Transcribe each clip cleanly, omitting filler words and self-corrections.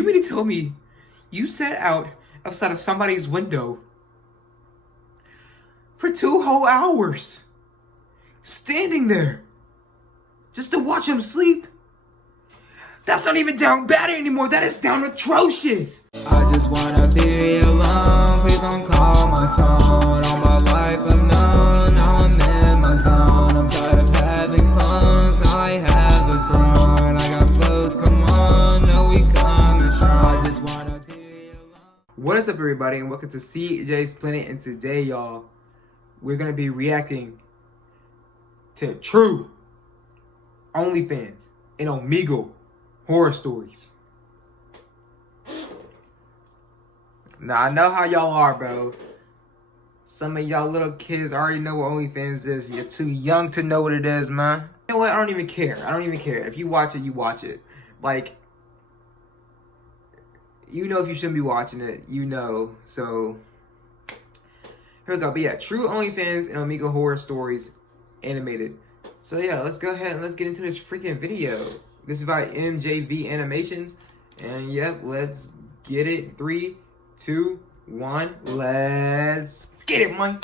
You mean to tell me you sat outside of somebody's window for 2 whole hours, standing there, just to watch him sleep? That's not even down bad anymore. That is down atrocious. I just wanna be alone. Please don't call my phone. All my life I've known. Now I'm in my zone. I'm tired of having clones. Now I have the throne. I got flows. Come on, no, we coming strong. I just wanna be alone. What is up, everybody, and welcome to CJ's Planet. And today, y'all, we're gonna be reacting to true OnlyFans and Omegle horror stories. Now, I know how y'all are, bro. Some of y'all little kids already know what OnlyFans is. You're too young to know what it is, man. You know what? I don't even care. If you watch it, you watch it. Like, you know if you shouldn't be watching it. You know. So, here we go. But yeah, true OnlyFans and Omegle horror stories animated. So yeah, let's go ahead and let's get into this freaking video. This is by MJV Animations. And yep, let's get it. 3, 2, 1, let's get it, man.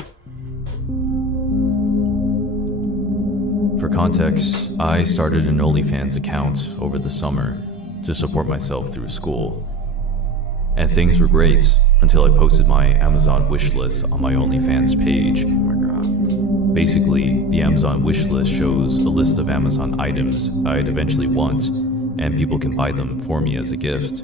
For context, I started an OnlyFans account over the summer to support myself through school. And things were great until I posted my Amazon wishlist on my OnlyFans page. Oh my god. Basically, the Amazon wishlist shows a list of Amazon items I'd eventually want, and people can buy them for me as a gift.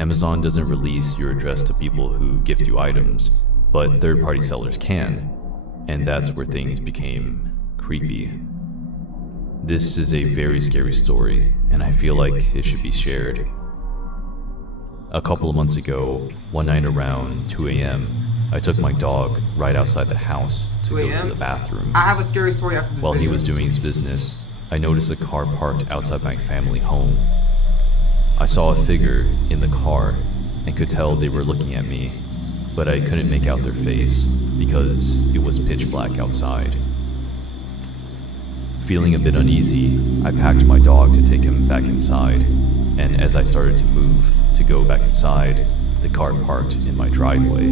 Amazon doesn't release your address to people who gift you items, but third-party sellers can, and that's where things became creepy. This is a very scary story, and I feel like it should be shared. A couple of months ago, one night around 2 a.m., I took my dog right outside the house to go to the bathroom. I have a scary story after this While video. he was doing his business, I noticed a car parked outside my family home. I saw a figure in the car and could tell they were looking at me, but I couldn't make out their face because it was pitch black outside. Feeling a bit uneasy, I packed my dog to take him back inside, and as I started to move to go back inside, the car parked in my driveway.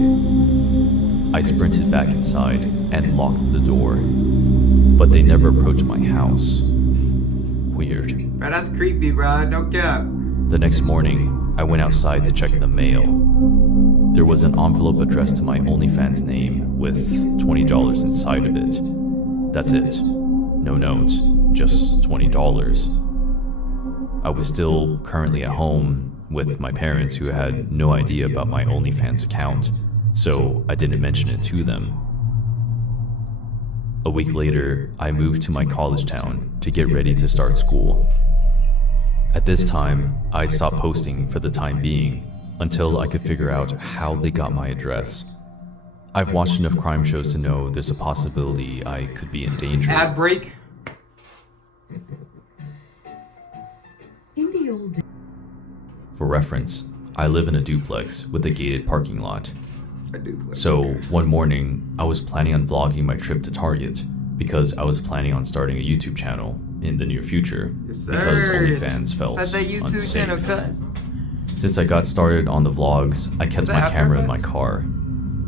I sprinted back inside and locked the door, but they never approached my house. Weird. Bro, that's creepy, bro. Don't cap. The next morning, I went outside to check the mail. There was an envelope addressed to my OnlyFans name with $20 inside of it. That's it. No note, just $20. I was still currently at home with my parents who had no idea about my OnlyFans account, so I didn't mention it to them. A week later, I moved to my college town to get ready to start school. At this time, I'd stopped posting for the time being until I could figure out how they got my address. I've watched enough crime shows to know there's a possibility I could be in danger. Ad break. In the old days. For reference, I live in a duplex with a gated parking lot. A duplex. So one morning, I was planning on vlogging my trip to Target because I was planning on starting a YouTube channel in the near future Yes, because sir. OnlyFans felt Is that YouTube unsafe. channel cut? Since I got started on the vlogs, I kept Was my that camera in After my car.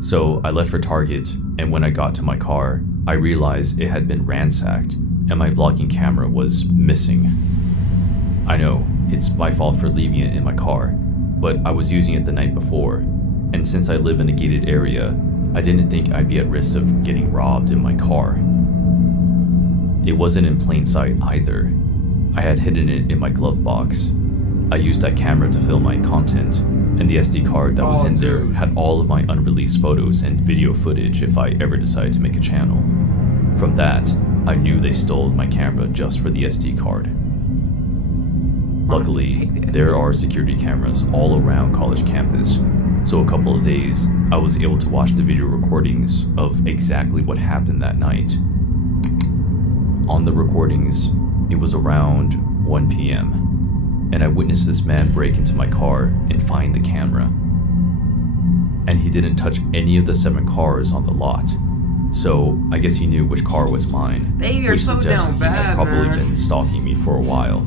So I left for Target, and when I got to my car, I realized it had been ransacked and my vlogging camera was missing. I know, it's my fault for leaving it in my car, but I was using it the night before, and since I live in a gated area, I didn't think I'd be at risk of getting robbed in my car. It wasn't in plain sight either. I had hidden it in my glove box. I used that camera to film my content, and the SD card that was in there had all of my unreleased photos and video footage if I ever decided to make a channel. From that, I knew they stole my camera just for the SD card. Luckily, there are security cameras all around college campus, so a couple of days, I was able to watch the video recordings of exactly what happened that night. On the recordings, it was around 1 p.m., and I witnessed this man break into my car and find the camera. And he didn't touch any of the 7 cars on the lot, so I guess he knew which car was mine, They are which so suggests down he had bad, probably man. been stalking me for a while.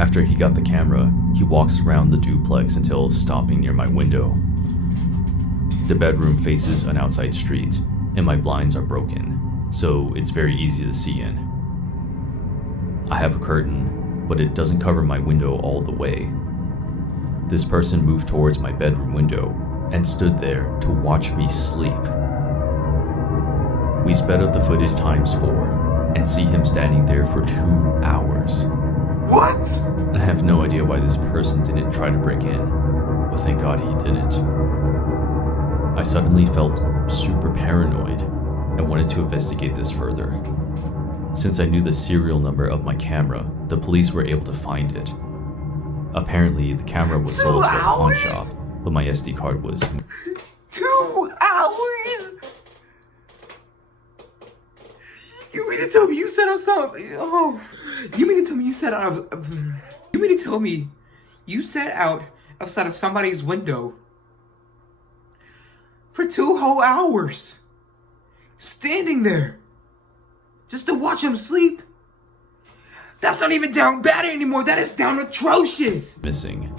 After he got the camera, he walks around the duplex until stopping near my window. The bedroom faces an outside street, and my blinds are broken, so it's very easy to see in. I have a curtain, but it doesn't cover my window all the way. This person moved towards my bedroom window and stood there to watch me sleep. We sped up the footage ×4 and see him standing there for 2 hours. What? I have no idea why this person didn't try to break in, but thank God he didn't. I suddenly felt super paranoid and wanted to investigate this further. Since I knew the serial number of my camera, the police were able to find it. Apparently, the camera was sold to a pawn shop, but my SD card was... 2 hours? You mean to tell me you set up something? Oh, you mean to tell me you set out of... You mean to tell me you set out outside of somebody's window for 2 whole hours, standing there just to watch him sleep? That's not even down bad anymore. That is down atrocious. Missing.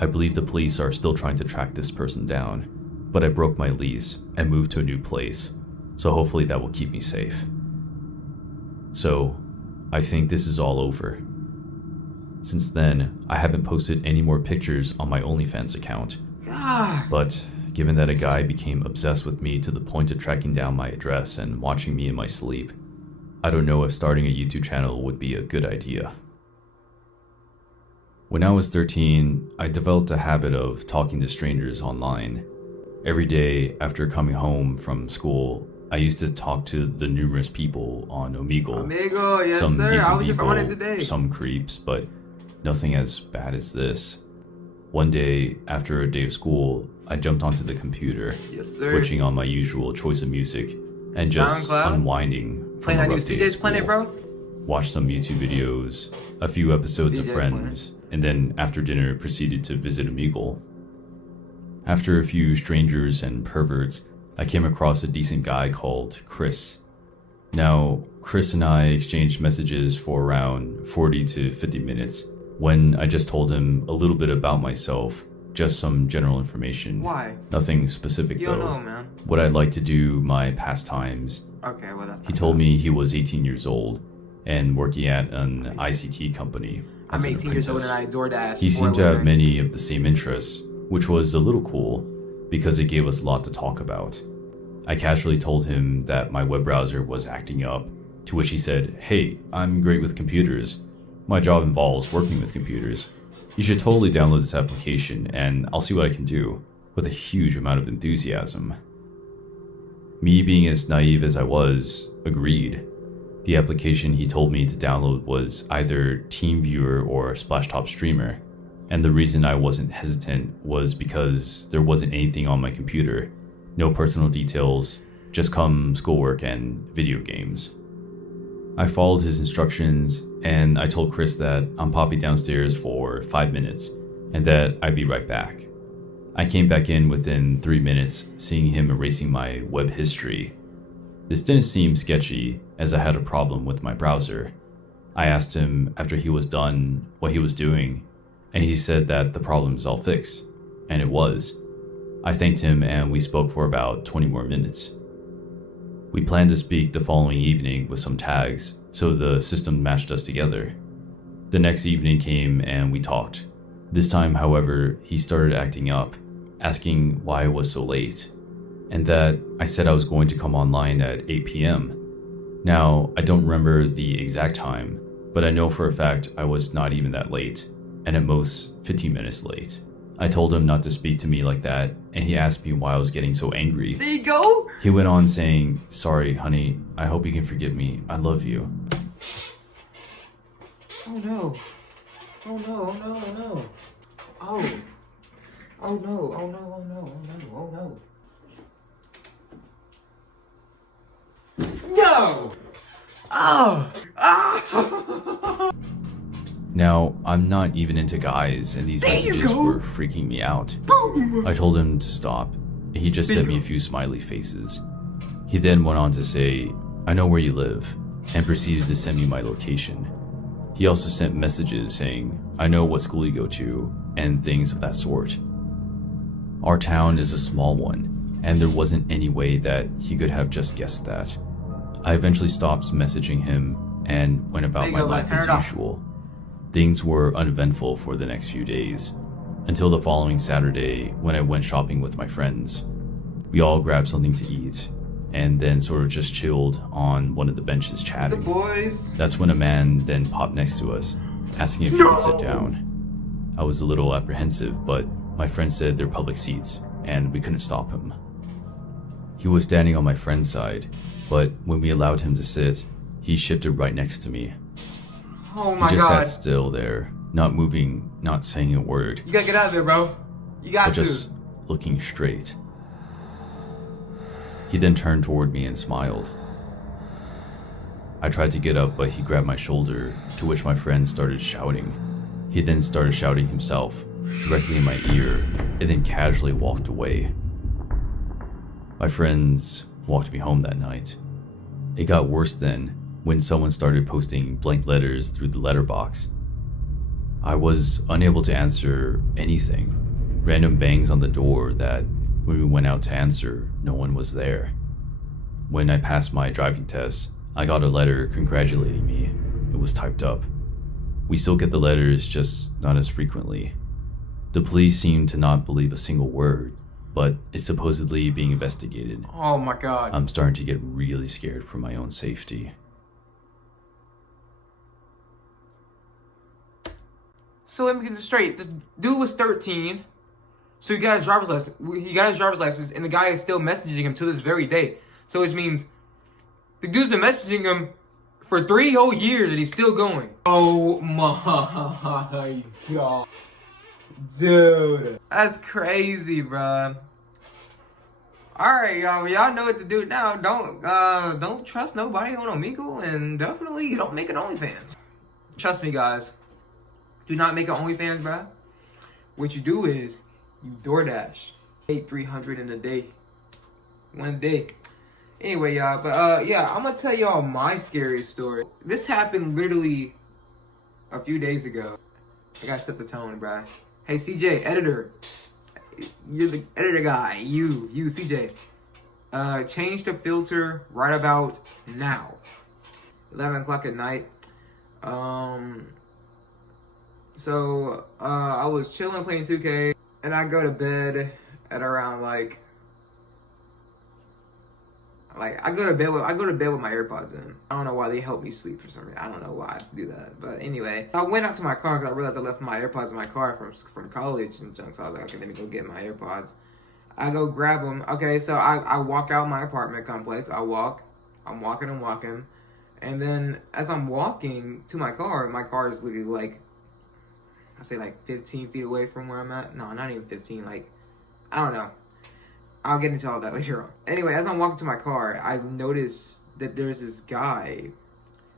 I believe the police are still trying to track this person down, but I broke my lease and moved to a new place, so hopefully that will keep me safe. So, I think this is all over. Since then, I haven't posted any more pictures on my OnlyFans account. But given that a guy became obsessed with me to the point of tracking down my address and watching me in my sleep, I don't know if starting a YouTube channel would be a good idea. When I was 13, I developed a habit of talking to strangers online. Every day after coming home from school, I used to talk to the numerous people on Omegle. Omegle, yes Some sir. decent I was just on it people, today. some creeps, but nothing as bad as this. One day, after a day of school, I jumped onto the computer, Yes sir. switching on my usual choice of music, and just SoundCloud? unwinding from Playing a on your rough day at CJ's Planet, school. bro? Watched some YouTube videos, a few episodes of CJ's Friends, and then after dinner proceeded to visit Omegle. After a few strangers and perverts, I came across a decent guy called Chris. Now, Chris and I exchanged messages for around 40 to 50 minutes, when I just told him a little bit about myself, just some general information. Why? Nothing specific You though. don't know, man. What I'd like to do, my pastimes. Okay, well that's. He told me he was 18 years old and working at an ICT company as I'm an 18 years old and apprentice. I DoorDash. He seemed to have many of the same interests, which was a little cool because it gave us a lot to talk about. I casually told him that my web browser was acting up, to which he said, "Hey, I'm great with computers. My job involves working with computers. You should totally download this application and I'll see what I can do," with a huge amount of enthusiasm. Me being as naive as I was, agreed. The application he told me to download was either TeamViewer or Splashtop Streamer, and the reason I wasn't hesitant was because there wasn't anything on my computer, no personal details, just schoolwork and video games. I followed his instructions and I told Chris that I'm popping downstairs for 5 minutes and that I'd be right back. I came back in within 3 minutes, seeing him erasing my web history. This didn't seem sketchy as I had a problem with my browser. I asked him after he was done what he was doing, and he said that the problem is all fixed, and it was. I thanked him and we spoke for about 20 more minutes. We planned to speak the following evening with some tags, so the system matched us together. The next evening came and we talked. This time, however, he started acting up, asking why I was so late, and that I said I was going to come online at 8 p.m. Now, I don't remember the exact time, but I know for a fact I was not even that late, and at most 15 minutes late. I told him not to speak to me like that, and he asked me why I was getting so angry. There you go. He went on saying, "Sorry, honey, I hope you can forgive me. I love you." Oh no. Oh no, oh no, oh no. Oh. Oh no, oh no, oh no, oh no, oh no. No! Oh! Ah! Now, I'm not even into guys, and these There you messages go. were freaking me out. Boom! I told him to stop. He just sent me a few smiley faces. He then went on to say, "I know where you live," and proceeded to send me my location. He also sent messages saying, "I know what school you go to," and things of that sort. Our town is a small one, and there wasn't any way that he could have just guessed that. I eventually stopped messaging him and went about my life as usual. Things were uneventful for the next few days, until the following Saturday when I went shopping with my friends. We all grabbed something to eat, and then sort of just chilled on one of the benches chatting. The boys. That's when a man then popped next to us, asking if he could sit down. I was a little apprehensive, but my friend said they're public seats, and we couldn't stop him. He was standing on my friend's side, but when we allowed him to sit, he shifted right next to me. Oh my He just god. sat still there, not moving, not saying a word, You gotta get out of there, bro. You got but to. just looking straight. He then turned toward me and smiled. I tried to get up, but he grabbed my shoulder, to which my friend started shouting. He then started shouting himself, directly in my ear, and then casually walked away. My friends walked me home that night. It got worse then, when someone started posting blank letters through the letterbox. I was unable to answer anything. Random bangs on the door that, when we went out to answer, no one was there. When I passed my driving test, I got a letter congratulating me. It was typed up. We still get the letters, just not as frequently. The police seem to not believe a single word, but it's supposedly being investigated. Oh my god. I'm starting to get really scared for my own safety. So let me get this straight. This dude was 13, so he got his driver's license. And the guy is still messaging him to this very day. So which means the dude's been messaging him for 3 whole years, and he's still going. Oh my god, dude, that's crazy, bro. All right, y'all know what to do now. Don't trust nobody on Omegle, and definitely don't make an OnlyFans. Trust me, guys. Do not make an OnlyFans, bro. What you do is you DoorDash. Pay $300 in a day. One day. Anyway, y'all, but yeah, I'm gonna tell y'all my scariest story. This happened literally a few days ago. I gotta set the tone, bro. Hey, CJ, editor. You're the editor guy. You, CJ. Change the filter right about now. 11 o'clock at night. So, I was chilling playing 2K, and I go to bed at around I go to bed with my AirPods in. I don't know why they help me sleep for some reason. I don't know why I used to do that, but anyway, I went out to my car because I realized I left my AirPods in my car from college and junk. So I was like, okay, let me go get my AirPods. I go grab them. Okay, so I walk out my apartment complex. I'm walking, and then as I'm walking to my car is literally I say 15 feet away from where I'm at. No, not even 15. I don't know. I'll get into all that later on. Anyway, as I'm walking to my car, I noticed that there's this guy.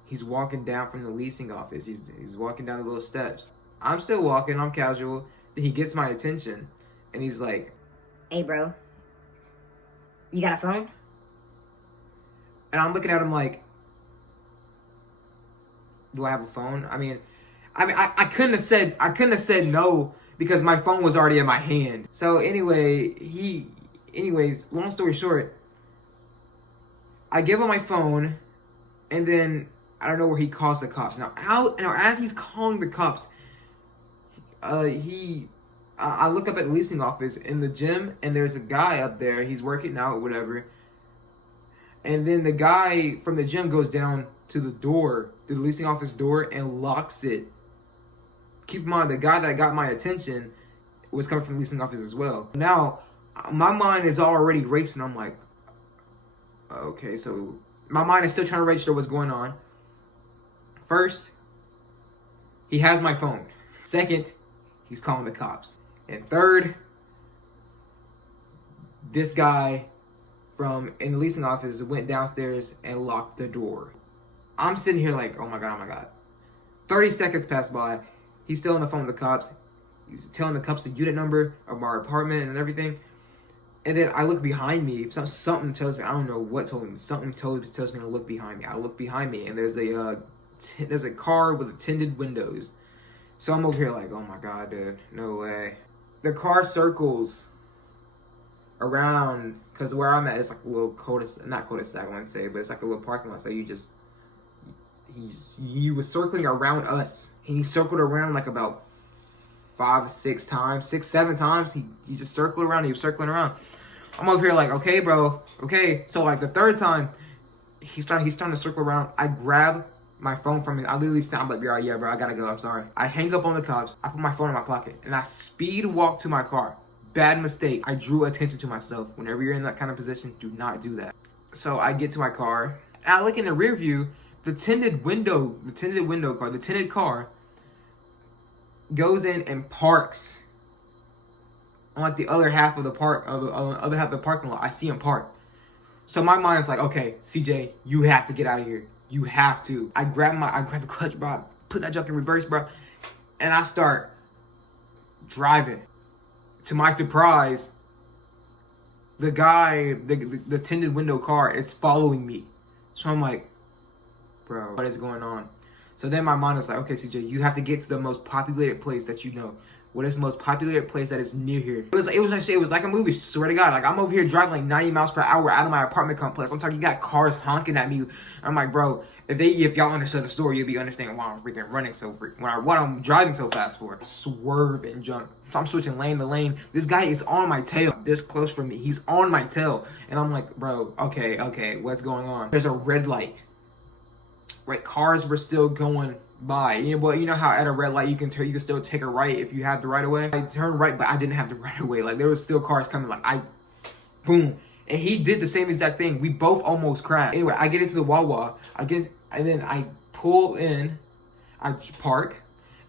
He's walking down from the leasing office. He's walking down the little steps. I'm still walking. I'm casual. Then he gets my attention, and he's like, "Hey, bro. You got a phone?" And I'm looking at him like, "Do I have a phone?" I mean, I couldn't have said no because my phone was already in my hand. So anyways, long story short, I give him my phone, and then I don't know where he calls the cops. Now as he's calling the cops, I look up at the leasing office in the gym, and there's a guy up there. He's working out, whatever. And then the guy from the gym goes down to the leasing office door, and locks it. Keep in mind, the guy that got my attention was coming from the leasing office as well. Now, my mind is already racing. I'm like, okay, so my mind is still trying to register what's going on. First, he has my phone. Second, he's calling the cops. And third, this guy from in the leasing office went downstairs and locked the door. I'm sitting here like, oh my god. 30 seconds pass by. He's still on the phone with the cops. He's telling the cops the unit number of my apartment and everything. And then I look behind me. Something tells me, I don't know what told me. Something tells me to look behind me. I look behind me, and there's a there's a car with tinted windows. So I'm over here like, oh my god, dude, no way. The car circles around, because where I'm at is like a little cul-de-sac, not cul-de-sac I wouldn't say, but it's like a little parking lot. So he was circling around us. And he circled around like about 6, 7 times. He just circled around. He was circling around. I'm over here like, okay, bro, okay. So like the third time, he's starting to circle around. I grab my phone from him. I literally stand. I'm like, yeah, bro, I gotta go. I'm sorry. I hang up on the cops. I put my phone in my pocket and I speed walk to my car. Bad mistake. I drew attention to myself. Whenever you're in that kind of position, do not do that. So I get to my car. And I look in the rear view. The tinted car goes in and parks on like the other half of the parking lot. I see him park. So my mind's like, okay, CJ, you have to get out of here. You have to. I grab the clutch, bro. I put that junk in reverse, bro. And I start driving. To my surprise, the guy, the tinted window car is following me. So I'm like, bro, what is going on? So then my mind is like, okay, CJ, you have to get to the most populated place that you know. What is the most populated place that is near here? It was like a movie, swear to God. Like, I'm over here driving like 90 miles per hour out of my apartment complex. I'm talking, you got cars honking at me. I'm like, bro, if y'all understood the story, you'd be understanding why I'm freaking running so what I'm driving so fast for. Swerve and jump. So I'm switching lane to lane. This guy is on my tail, this close from me. He's on my tail. And I'm like, bro, okay, what's going on? There's a red light. Right, cars were still going by. You know how at a red light you can still take a right if you have the right of way. I turned right, but I didn't have the right of way. Like, there was still cars coming. Like, boom, and he did the same exact thing. We both almost crashed. Anyway, I get into the Wawa. And then I pull in. I park,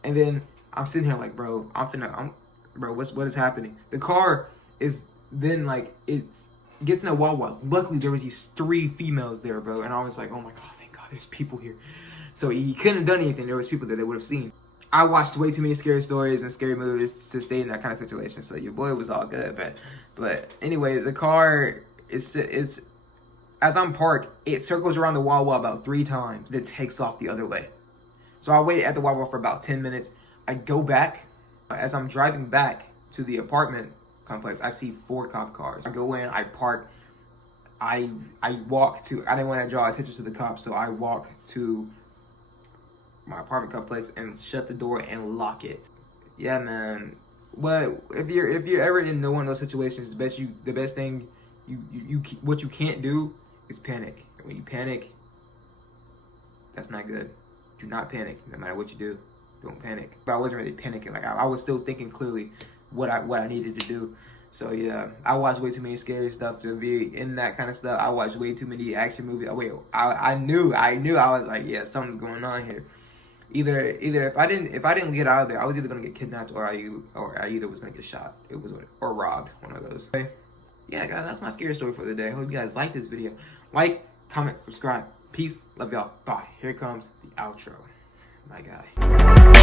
and then I'm sitting here like, bro, bro, what is happening? The car is then like it gets in a Wawa. Luckily, there was these 3 females there, bro, and I was like, oh my god, thank God, there's people here. So he couldn't have done anything. There was people that they would have seen. I watched way too many scary stories and scary movies to stay in that kind of situation. So your boy was all good, but anyway, the car it's as I'm parked, it circles around the Wawa about 3 times. Then takes off the other way. So I wait at the Wawa for about 10 minutes. I go back. As I'm driving back to the apartment complex, I see 4 cop cars. I go in. I park. I walk to. I didn't want to draw attention to the cops, so I walk to my apartment complex and shut the door and lock it. Yeah, man. But if you're ever in one of those situations, the best thing what you can't do is panic. When you panic, that's not good. Do not panic, no matter what you do. Don't panic. But I wasn't really panicking. Like, I was still thinking clearly what I needed to do. So yeah, I watched way too many scary stuff to be in that kind of stuff. I watched way too many action movies. I knew. I was like, yeah, something's going on here. Either if I didn't get out of there, I was either gonna get kidnapped or I either was gonna get shot. Or robbed, one of those. Yeah, guys, that's my scary story for the day. I hope you guys like this video. Like, comment, subscribe. Peace. Love y'all. Bye. Here comes the outro. My guy.